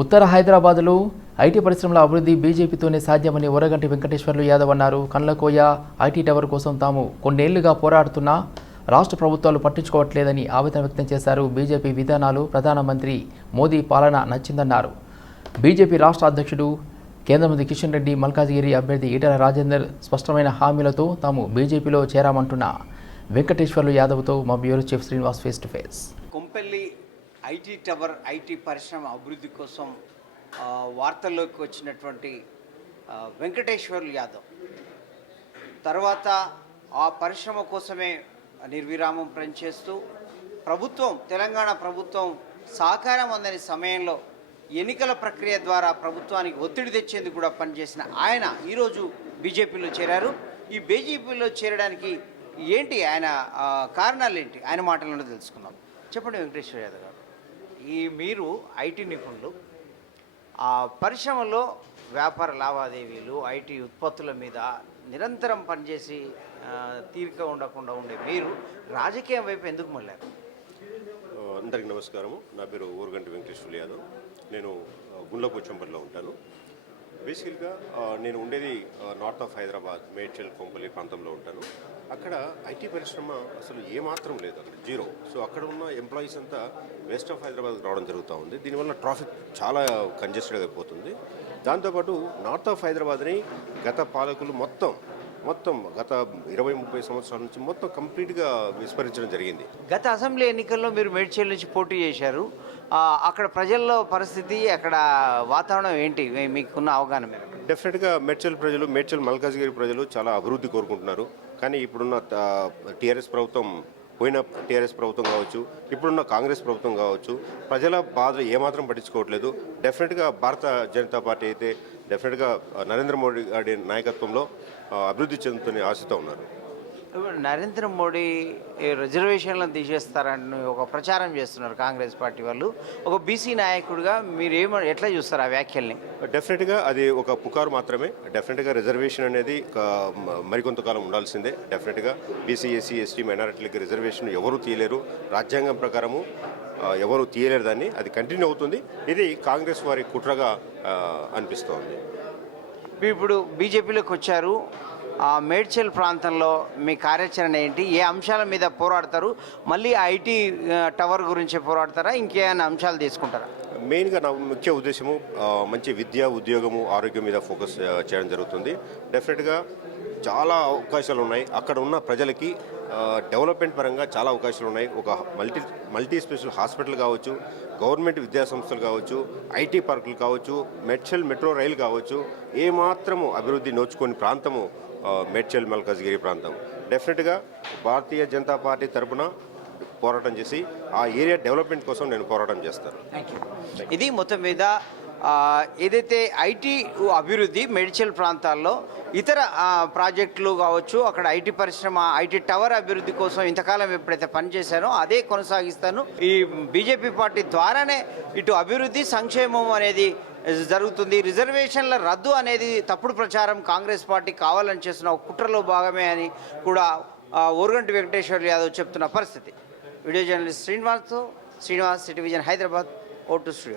ఉత్తర హైదరాబాద్లో ఐటీ పరిశ్రమల అభివృద్ధి బీజేపీతోనే సాధ్యమని ఓరగంటి వెంకటేశ్వర్లు యాదవ్ అన్నారు. కండ్లకోయ ఐటీ టవర్ కోసం తాము కొన్నేళ్లుగా పోరాడుతున్నా రాష్ట్ర ప్రభుత్వాలు పట్టించుకోవట్లేదని ఆవేదన వ్యక్తం చేశారు. బీజేపీ విధానాలు ప్రధానమంత్రి మోదీ పాలన నచ్చిందన్నారు. బీజేపీ రాష్ట్ర అధ్యక్షుడు కేంద్ర మంత్రి కిషన్ రెడ్డి, మల్కాజిగిరి అభ్యర్థి ఈటెల రాజేందర్ స్పష్టమైన హామీలతో తాము బీజేపీలో చేరామంటున్న వెంకటేశ్వర్లు యాదవ్తో మా bureau chief Srinivas face to face. Kompally IT tower IT పరిశ్రమ అభివృద్ధి కోసం వార్తల్లోకి వచ్చినటువంటి వెంకటేశ్వర్లు యాదవ్ తర్వాత ఆ పరిశ్రమ కోసమే నిర్విరామం పనిచేస్తూ తెలంగాణ ప్రభుత్వం సహకారం అందని సమయంలో ఎన్నికల ప్రక్రియ ద్వారా ప్రభుత్వానికి ఒత్తిడి తెచ్చేందుకు కూడా పనిచేసిన ఆయన ఈరోజు బీజేపీలో చేరారు. ఈ బీజేపీలో చేరడానికి ఏంటి ఆయన కారణాలు ఏంటి, ఆయన మాటలను తెలుసుకుందాం. చెప్పండి వెంకటేశ్వర యాదవ్ గారు, మీరు ఐటీ నిపుణులు, ఆ పరిశ్రమలో వ్యాపార లావాదేవీలు ఐటీ ఉత్పత్తుల మీద నిరంతరం పనిచేసి తీరిక ఉండకుండా ఉండే మీరు రాజకీయం వైపు ఎందుకు మళ్ళారు? అందరికీ నమస్కారము. నా పేరు ఓరగంటి వెంకటేశ్వర్లు యాదవ్. నేను గుండ్లపోచంపల్లిలో ఉంటాను. బేసికల్గా నేను ఉండేది నార్త్ ఆఫ్ హైదరాబాద్, మేడ్చల్, కొంపల్లి ప్రాంతంలో ఉంటాను. అక్కడ ఐటీ పరిశ్రమ అసలు ఏమాత్రం లేదు, అక్కడ జీరో. సో అక్కడ ఉన్న ఎంప్లాయీస్ అంతా వెస్ట్ ఆఫ్ హైదరాబాద్ రావడం జరుగుతూ ఉంది. దీనివల్ల ట్రాఫిక్ చాలా కంజెస్టెడ్ అయిపోతుంది. దాంతోపాటు నార్త్ ఆఫ్ హైదరాబాద్ని గత పాలకులు మొత్తం గత 20-30 సంవత్సరాల నుంచి మొత్తం కంప్లీట్గా విస్మరించడం జరిగింది. గత అసెంబ్లీ ఎన్నికల్లో మీరు మేడ్చల్ నుంచి పోటీ చేశారు. అక్కడ ప్రజల్లో పరిస్థితి, అక్కడ వాతావరణం ఏంటి, మీకున్న అవగాహన మీద? డెఫినెట్గా మేడ్చల్ మల్కాజ్గిరి ప్రజలు చాలా అభివృద్ధి కోరుకుంటున్నారు. కానీ ఇప్పుడున్న టీఆర్ఎస్ ప్రభుత్వం, పోయిన టీఆర్ఎస్ ప్రభుత్వం కావచ్చు, ఇప్పుడున్న కాంగ్రెస్ ప్రభుత్వం కావచ్చు, ప్రజల బాధలు ఏమాత్రం పట్టించుకోవట్లేదు. డెఫినెట్గా భారత జనతా పార్టీ అయితే డెఫినెట్గా నరేంద్ర మోడీ గారి నాయకత్వంలో అభివృద్ధి చెందుతున్న ఆశతో ఉన్నారు. నరేంద్ర మోడీ రిజర్వేషన్లను తీసేస్తారని ఒక ప్రచారం చేస్తున్నారు కాంగ్రెస్ పార్టీ వాళ్ళు. ఒక బీసీ నాయకుడిగా మీరు ఎట్లా చూస్తారు ఆ వ్యాఖ్యల్ని? డెఫినెట్గా అది ఒక పుకారు మాత్రమే. డెఫినెట్గా రిజర్వేషన్ అనేది మరికొంతకాలం ఉండాల్సిందే. డెఫినెట్గా బీసీ, ఎస్సీ, ఎస్టీ మైనారిటీలకి రిజర్వేషన్ ఎవరు తీయలేరు. రాజ్యాంగం ప్రకారము ఎవరు తీయలేరు దాన్ని. అది కంటిన్యూ అవుతుంది. ఇది కాంగ్రెస్ వారి కుట్రగా అనిపిస్తోంది. ఇప్పుడు బీజేపీలోకి వచ్చారు. మేడ్చల్ ప్రాంతంలో మీ కార్యాచరణ ఏంటి? ఏ అంశాల మీద పోరాడతారు? మళ్ళీ ఐటీ టవర్ గురించి పోరాడతారా, ఇంకేమైనా అంశాలు తీసుకుంటారా? మెయిన్గా నా ముఖ్య ఉద్దేశము మంచి విద్య, ఉద్యోగము, ఆరోగ్యం మీద ఫోకస్ చేయడం జరుగుతుంది. డెఫినెట్గా చాలా అవకాశాలు ఉన్నాయి. అక్కడ ఉన్న ప్రజలకి డెవలప్మెంట్ పరంగా చాలా అవకాశాలు ఉన్నాయి. ఒక మల్టీ స్పెషల్ హాస్పిటల్ కావచ్చు, గవర్నమెంట్ విద్యాసంస్థలు కావచ్చు, ఐటీ పార్కులు కావచ్చు, మేడ్చల్ మెట్రో రైలు కావచ్చు, ఏమాత్రము అభివృద్ధి నోచుకొని ప్రాంతము మేడ్చల్ మల్కాజ్గిరి ప్రాంతం. డెఫినెట్గా భారతీయ జనతా పార్టీ తరఫున పోరాటం చేసి ఆ ఏరియా డెవలప్మెంట్ కోసం నేను పోరాటం చేస్తాను. ఇది మొత్తం మీద ఏదైతే ఐటీ అభివృద్ధి మేడ్చల్ ప్రాంతాల్లో ఇతర ప్రాజెక్టులు కావచ్చు, అక్కడ ఐటీ పరిశ్రమ, ఐటీ టవర్ అభివృద్ధి కోసం ఇంతకాలం ఎప్పుడైతే పనిచేశానో అదే కొనసాగిస్తాను. ఈ బీజేపీ పార్టీ ద్వారానే ఇటు అభివృద్ధి, సంక్షేమం అనేది జరుగుతుంది. రిజర్వేషన్ల రద్దు అనేది తప్పుడు ప్రచారం కాంగ్రెస్ పార్టీ కావాలని చేస్తున్న ఒక కుట్రలో భాగమే అని కూడా ఓరగంటి వెంకటేశ్వర్లు యాదవ్ చెప్తున్న పరిస్థితి. Video journalist Srinivas, city vision, Hyderabad, O2 studio.